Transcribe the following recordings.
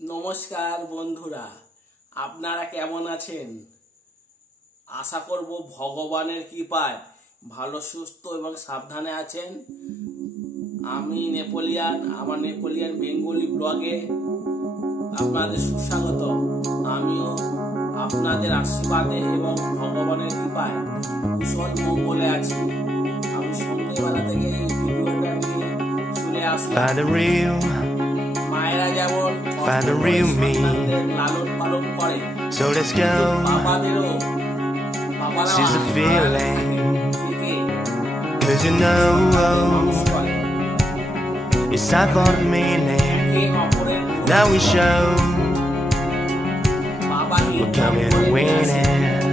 নমস্কার বন্ধুরা, আপনারা কেমন আছেন? আশা করব ভগবানের কৃপায় ভালো সুস্থ এবং সাবধানে আছেন। আমি নেপোলিয়ান, আমার নেপোলিয়ান বেঙ্গলি ব্লগে আপনাদের সুস্বাগত। আমিও আপনাদের আশীর্বাদে এবং ভগবানের কৃপায় কুশল মঙ্গলে আছি। আমি সন্ধ্যেবেলা থেকে এই ভিডিওটা নিয়ে চলে আসলাম। মায়েরা যেমন সন্তানদের লালন পালন করে, বাবাদেরও She's a feeling, 'cause you know it's time for the meaning. Now we show we're coming to win it.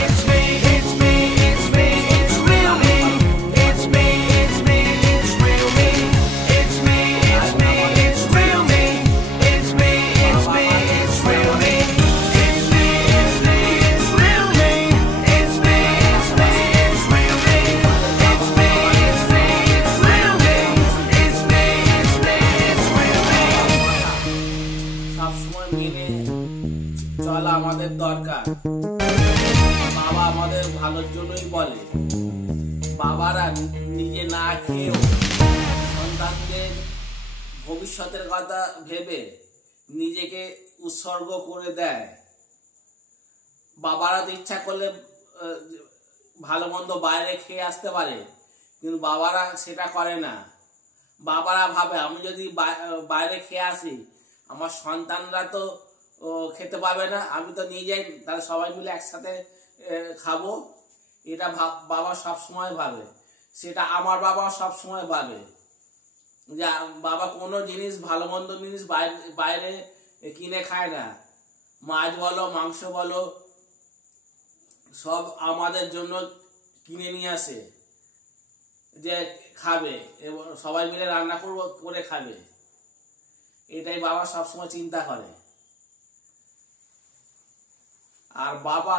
It's me, it's me, it's me, it's real me. It's me, it's me, it's real me. It's me, it's me, it's real me. It's me, it's me, it's real me. It's me, it's me, it's real me. It's me, it's me, it's real me. It's me, it's me, it's real me. It's me, it's me, it's real me. সবসময় মেনে চলা আমাদের দরকার। বাবা আমাদের ভালোর জন্যই বলে। বাবারা নিজে না খেয়েও সন্তানদের ভবিষ্যতের কথা ভেবে নিজেকে উৎসর্গ করে দেয়। বাবারা তো ইচ্ছা করলে ভালো মন্দ বাইরে খেয়ে আসতে পারে, কিন্তু বাবারা সেটা করে না। বাবারা ভাবে আমি যদি বাইরে খেয়ে আসি আমার সন্তানরা তো খেতে পাবে না, আমি তো নিয়ে যাই, তাহলে সবাই মিলে একসাথে খাবো। এটা বাবা সবসময় ভাবে। সেটা আমার বাবা সবসময় ভাবে যে বাবা কোনো জিনিস ভালো মন্দ জিনিস বাইরে কিনে খায় না। মাছ বলো মাংস বলো সব আমাদের জন্য কিনে নিয়ে আসে, যে খাবে এবং সবাই মিলে রান্না করে খাবে। এটাই বাবা সবসময় চিন্তা করে। আর বাবা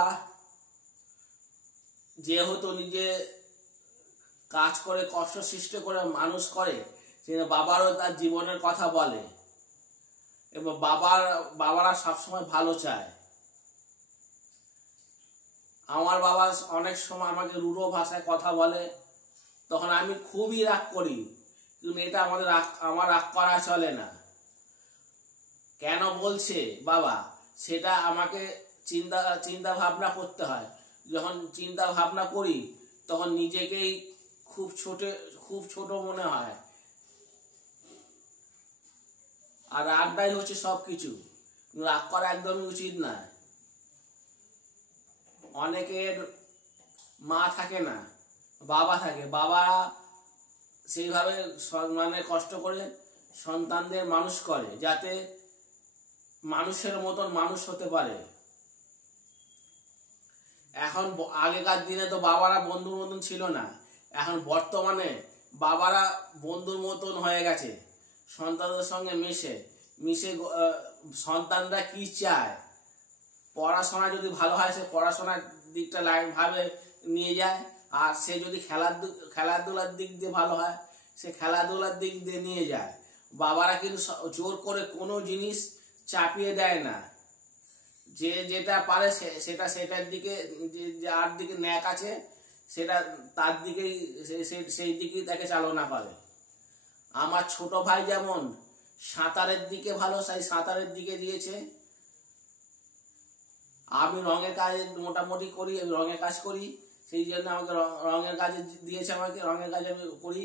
যেহেতু নিজে কাজ করে কষ্ট সৃষ্টি করে মানুষ করে, সেটা বাবারও তার জীবনের কথা বলে এবং বাবারা সবসময় ভালো চায়। আমার বাবা অনেক সময় আমাকে রূঢ় ভাষায় কথা বলে, তখন আমি খুবই রাগ করি, কিন্তু এটা আমার রাগ করা চলে না। কেন বলছে বাবা সেটা আমাকে চিন্তা ভাবনা করতে হয়। যখন চিন্তা ভাবনা করি তখন নিজেকেই খুব ছোট মনে হয়। আর রাগটাই হচ্ছে সবকিছু। রাগ করা একদমই উচিত না। অনেকের মা থাকে না, বাবা থাকে। বাবারা সেইভাবে মানে কষ্ট করে সন্তানদের মানুষ করে, যাতে মানুষের মতন মানুষ হতে পারে। এখন আগেকার দিনে তো বাবারা বন্ধুর মতন ছিল না, এখন বর্তমানে বাবারা বন্ধুর মতন হয়ে গেছে। সন্তানদের সঙ্গে মিশে সন্তানরা কি চায়, পড়াশোনা যদি ভালো হয় সে পড়াশোনার দিকটা ভাবে নিয়ে যায়, আর সে যদি খেলাধুলার দিক দিয়ে ভালো হয় সে খেলাধুলার দিক দিয়ে নিয়ে যায়। বাবারা কিন্তু জোর করে কোনো জিনিস চাপিয়ে দেয় না। যে যেটা পারে সেটার দিকে, যার দিকে ন্যাক আছে সেটা তার দিকেই সেই দিকেই তাকে চালনা করে। আমার ছোট ভাই যেমন সাঁতারের দিকে ভালো, সেই সাঁতারের দিকে দিয়েছে। আমি রঙের কাজ মোটামুটি করি, রঙের কাজ করি, সেই জন্য আমাকে রঙের কাজে দিয়েছে, আমাকে রঙের কাজ আমি করি।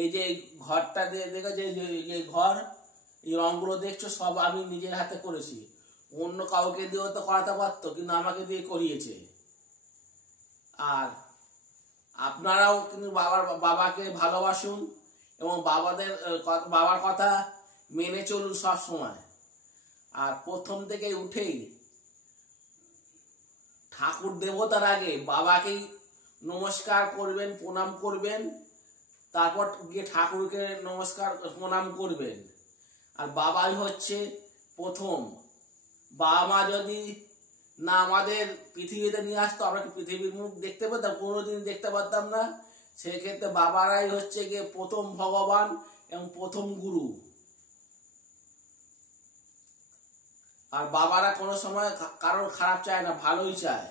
এই যে ঘরটা দেখো, যে ঘর এই রঙগুলো দেখছো সব আমি নিজের হাতে করেছি। অন্য কাউকে দিয়েও তো করাতে পারতো, কিন্তু আমাকে দিয়ে করিয়েছে। আর আপনারাও কিন্তু বাবাকে ভালোবাসুন এবং বাবার কথা মেনে চলুন সব সময়। আর প্রথম থেকে উঠেই ঠাকুর দেবতার আগে বাবাকেই নমস্কার করবেন, প্রণাম করবেন, তারপর গিয়ে ঠাকুরকে নমস্কার প্রণাম করবেন। আর বাবাই হচ্ছে প্রথম। বাবা মা যদি না আমাদের পৃথিবীতে নিয়ে আসতো, আমরা কি পৃথিবীর মুখ দেখতে পেতাম? কোনোদিন দেখতে পারতাম না। সেক্ষেত্রে বাবারাই হচ্ছে গিয়ে প্রথম ভগবান এবং প্রথম গুরু। আর বাবারা কোনো সময় কারোর খারাপ চায় না, ভালোই চায়।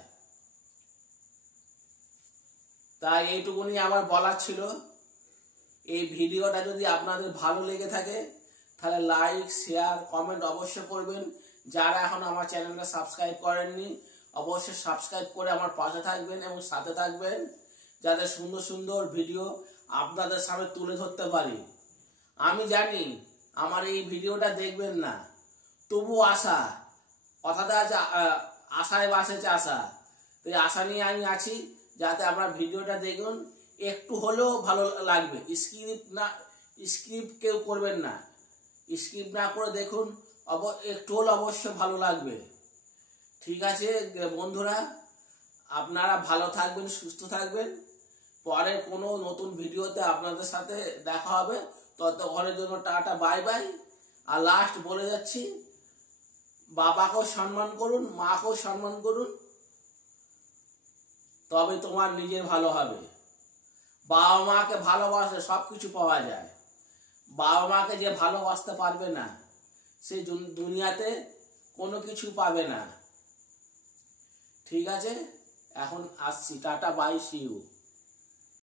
তাই এইটুকুনি আমার বলার ছিল। এই ভিডিওটা যদি আপনাদের ভালো লেগে থাকে তাহলে লাইক, শেয়ার, কমেন্ট অবশ্যই করবেন। যারা এখন আমার চ্যানেলটা সাবস্ক্রাইব করেননি অবশ্যই সাবস্ক্রাইব করে আমার পাশে থাকবেন এবং সাথে থাকবেন, যাতে সুন্দর সুন্দর ভিডিও আপনাদের সামনে তুলে ধরতে পারি। আমি জানি আমার এই ভিডিওটা দেখবেন না, তবু আশা, কথাটা আছে আশায় বাসেছে আশা। তো এই আশা নিয়ে আমি আছি, যাতে আপনার ভিডিওটা দেখুন, একটু হলেও ভালো লাগবে। স্ক্রিপ্ট কেউ করবেন না, স্ক্রিপ্ট না করে দেখুন, একটু হলে অবশ্যই ভালো লাগবে। ঠিক আছে বন্ধুরা, আপনারা ভালো থাকবেন, সুস্থ থাকবেন। পরে কোনো নতুন ভিডিওতে আপনাদের সাথে দেখা হবে। ততক্ষণের জন্য টাটা, বাই বাই। আর লাস্ট বলে যাচ্ছি, বাবাকেও সম্মান করুন, মাকেও সম্মান করুন, তবে তোমার নিজের ভালো হবে। বাবা মাকে ভালোবাসলে সব কিছু পাওয়া যায়। বাবা মাকে যে ভালোবাসতে পারবে না, সে দুনিয়াতে কোনো কিছু পাবে না। ঠিক আছে, এখন আসছি, টাটা, বাই, সি ইউ।